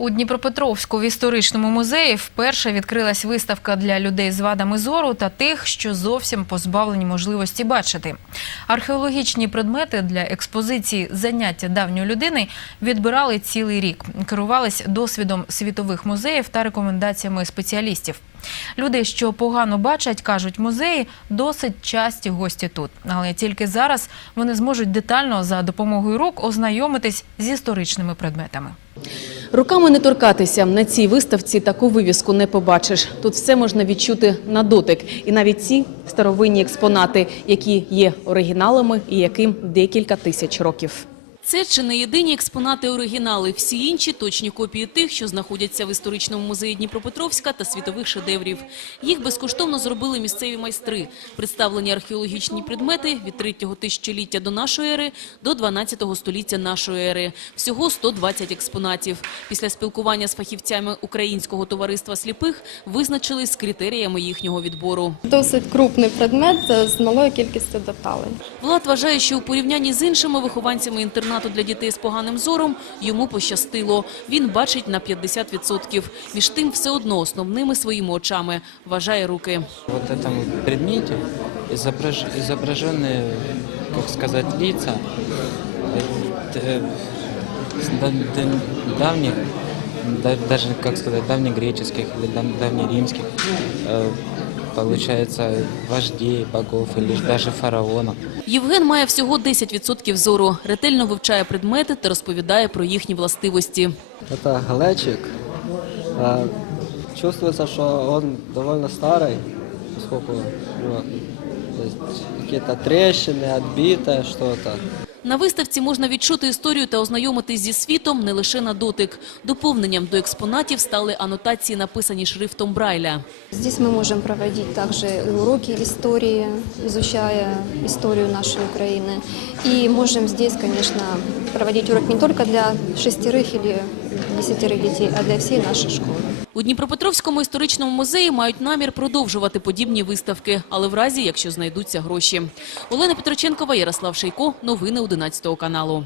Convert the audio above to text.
У Дніпропетровську в історичному музеї вперше відкрилась виставка для людей з вадами зору та тих, що зовсім позбавлені можливості бачити. Археологічні предмети для експозиції заняття давньої людини відбирали цілий рік, керувались досвідом світових музеїв та рекомендаціями спеціалістів. Люди, що погано бачать, кажуть, музеї досить часті гості тут. Але тільки зараз вони зможуть детально за допомогою рук ознайомитись з історичними предметами. Руками не торкатися на цій виставці таку вивіску не побачиш. Тут все можна відчути на дотик, і навіть ці старовинні експонати, які є оригіналами і яким декілька тисяч років. Це чи не єдині експонати оригінали. Всі інші точні копії тих, що знаходяться в історичному музеї Дніпропетровська та світових шедеврів. Їх безкоштовно зробили місцеві майстри. Представлені археологічні предмети від третього тисячоліття до нашої ери до 12 століття нашої ери. Всього 120 експонатів. Після спілкування з фахівцями Українського товариства сліпих визначились з критеріями їхнього відбору. Досить крупний предмет з малою кількістю деталей. Влад вважає, що у порівнянні з іншими вихованцями інтернату для дітей з поганим зором йому пощастило. Він бачить на 50%. Між тим, все одно основними своїми очами вважає руки. Вот этом предмете изображ- изображены, как сказать, лица э, с да- да- давних, да- даже, как сказать, давнегреческих или дав- давнеримских, э, получается, вождей, богов или ж даже фараонов. Євген має всього 10% зору, ретельно вивчає предмети та розповідає про їхні властивості. Это глечик. А, Чувствуется, что он довольно старый, поскольку ну, то есть какие-то трещины, отбитое что-то. На виставці можна відчути історію та ознайомитись зі світом не лише на дотик. Доповненням до експонатів стали анотації, написані шрифтом Брайля. Здесь мы можем проводить также и уроки истории, изучая историю нашей Украины. И можем здесь, конечно, проводить урок не только для шестерых или десятерых детей, а для всей нашей школы. У Дніпропетровському історичному музеї мають намір продовжувати подібні виставки, але в разі, якщо знайдуться гроші. Олена Петроченкова, Ярослав Шейко. Новини 11 каналу.